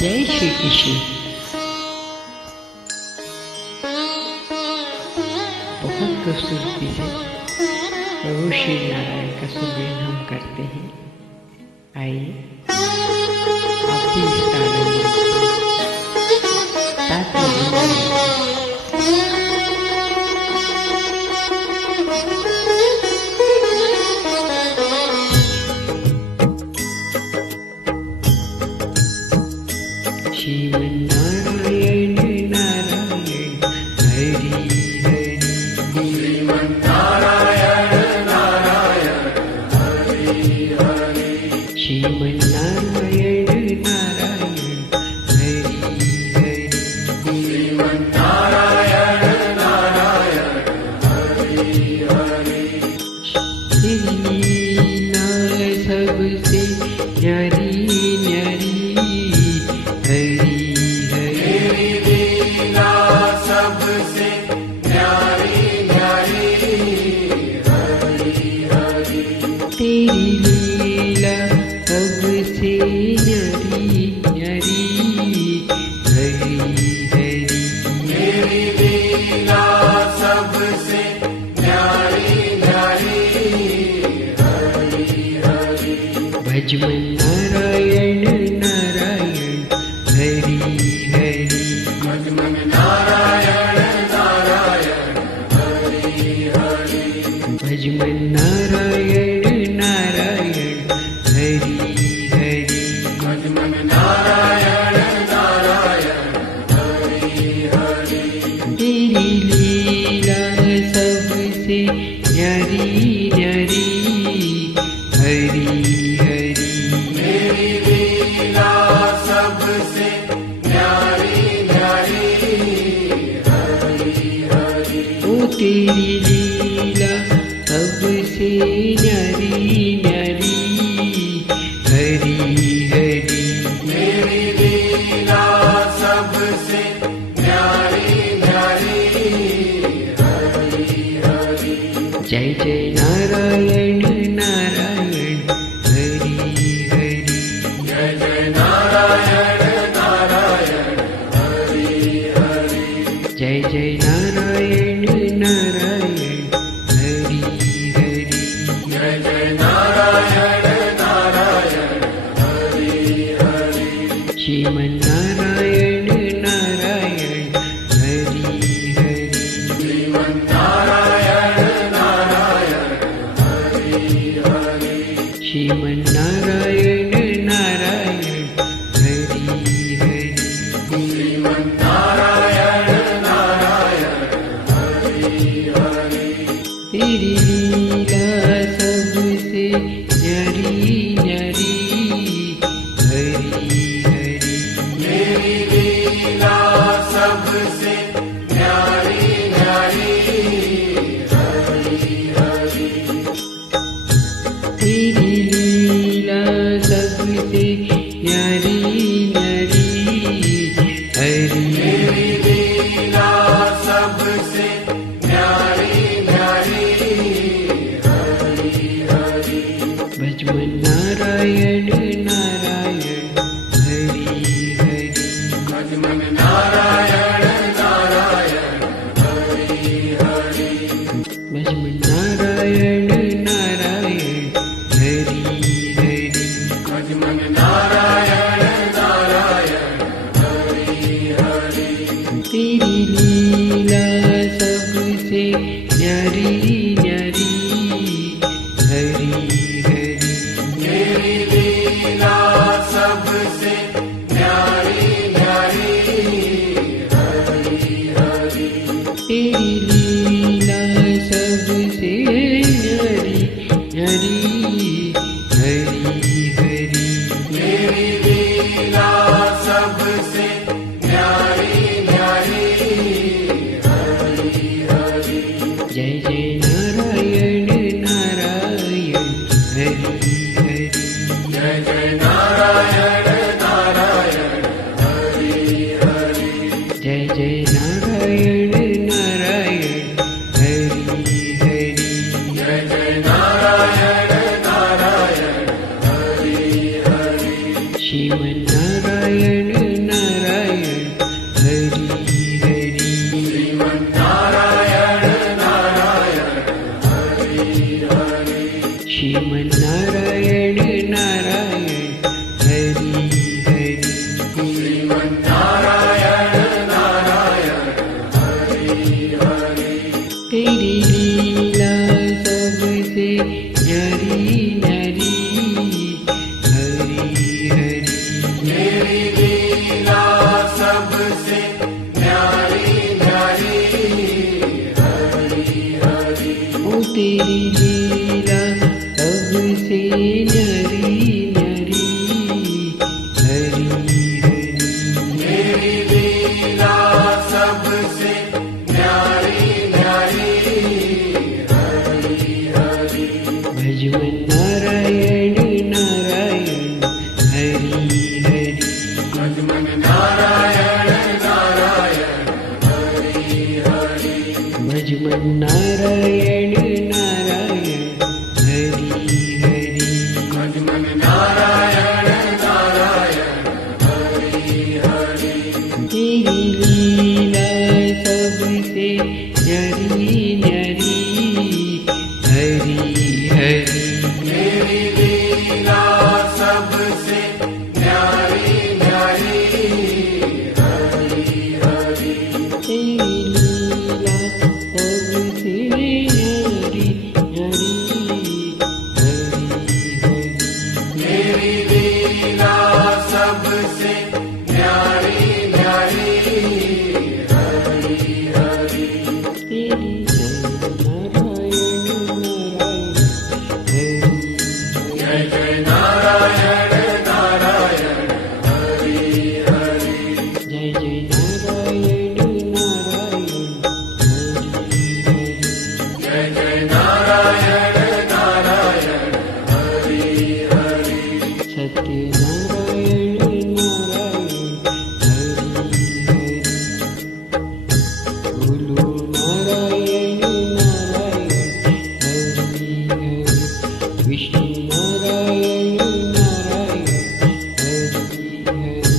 जय श्री कृष्ण। बहुत खूबसूरती से प्रभु श्री नारायण का सुमिरन हम करते हैं। आइए आप भी इसका आनंद साथ में श्रीमन्नारायण नारायण हरि हरि, श्रीमन्नारायण नारायण हरि हरि, श्रीमन्नारायण नारायण हरि हरि, श्रीमन्नारायण नारायण हरि हरि, तेरी लीला सबसे न्यारी न्यारी हरि हरि, तेरी लीला सबसे न्यारी न्यारी हरि हरि, तेरी लीला सबसे न्यारी न्यारी हरि हरि, तेरी लीला सबसे न्यारी न्यारी हरि हरि, भजमन नारायण नारायण हरि हरि, भजमन नारायण नारायण हरि हरि, भजमन नारायण नारायण हरि हरि, भजमन नारायण नारायण हरि हरि, तेरी लीला सबसे न्यारी न्यारी हरि हरि, मेरी लीला सबसे न्यारी न्यारी हरि हरि, ओ तेरी लीला सबसे न्यारी न्यारी हरि हरि, मेरी लीला सबसे न्यारी न्यारी हरि हरि, जय जय नारायण नारायण हरि हरि, जय जय नारायण नारायण हरि हरि, जय जय नारायण नारायण हरि हरि, जय जय नारायण नारायण हरि हरि, श्रीमन्नारायण नारायण हरि हरि, श्रीमन्नारायण नारायण हरि हरि, श्रीमन्नारायण नारायण हरि हरि, श्रीमन्नारायण नारायण हरि हरि, तेरी लीला सबसे न्यारी न्यारी हरि हरि, मेरी लीला सबसे न्यारी न्यारी हरि हरि, तेरी लीला सबसे न्यारी न्यारी हरि, मेरी लीला सबसे न्यारी न्यारी हरि हरि, भजमन नारायण नारायण हरि हरि, भजमन नारायण नारायण हरि हरि, भजमन नारायण नारायण हरि हरि, भजमन नारायण नारायण हरि हरि, तेरी लीला सबसे न्यारी न्यारी हरि हरि, मेरी लीला सबसे न्यारी न्यारी हरि हरि, तेरी लीला सबसे न्यारी न्यारी हरि हरि, मेरी लीला सबसे न्यारी न्यारी हरि हरि, जय जय नारायण नारायण हरि हरि, जय जय नारायण नारायण हरि हरि, जय जय नारायण नारायण हरि हरि, जय जय नारायण नारायण हरि हरि, श्रीमन्नारायण न्यारी हरि हरि। तेरी लीला सबसे न्यारी न्यारी हरि हरि। भजमन नारायण नारायण हरि हरि। भजमन नारायण नारायण हरि हरि। भजमन नारायण नारायण हरि हरि। भजमन नारायण नारायण हरि हरि। तेरी लीला सबसे न्यारी न्यारी हरि हरि। तेरी लीला सबसे न्यारी न्यारी हरि हरि। तेरी लीला सबसे न्यारी न्यारी हरि हरि। तेरी लीला सबसे न्यारी न्यारी हरि हरि। तेरी नारायण नारायण हरि हरि। जय जय नारायण नारायण हरि हरि। जय जय नारायण नारायण हरि हरि। जय जय नारायण नारायण हरि हरि। सत्यनारायण नारायण हरि हरि। बोलो नारायण नारायण हरि हरि। विष्णु नारायण नारायण हरि हरि।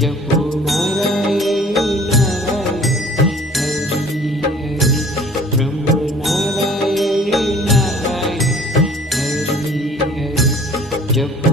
जपो नारायण नारायण हरि हरि। ब्रह्म नारायण नारायण हरि हरि। जपो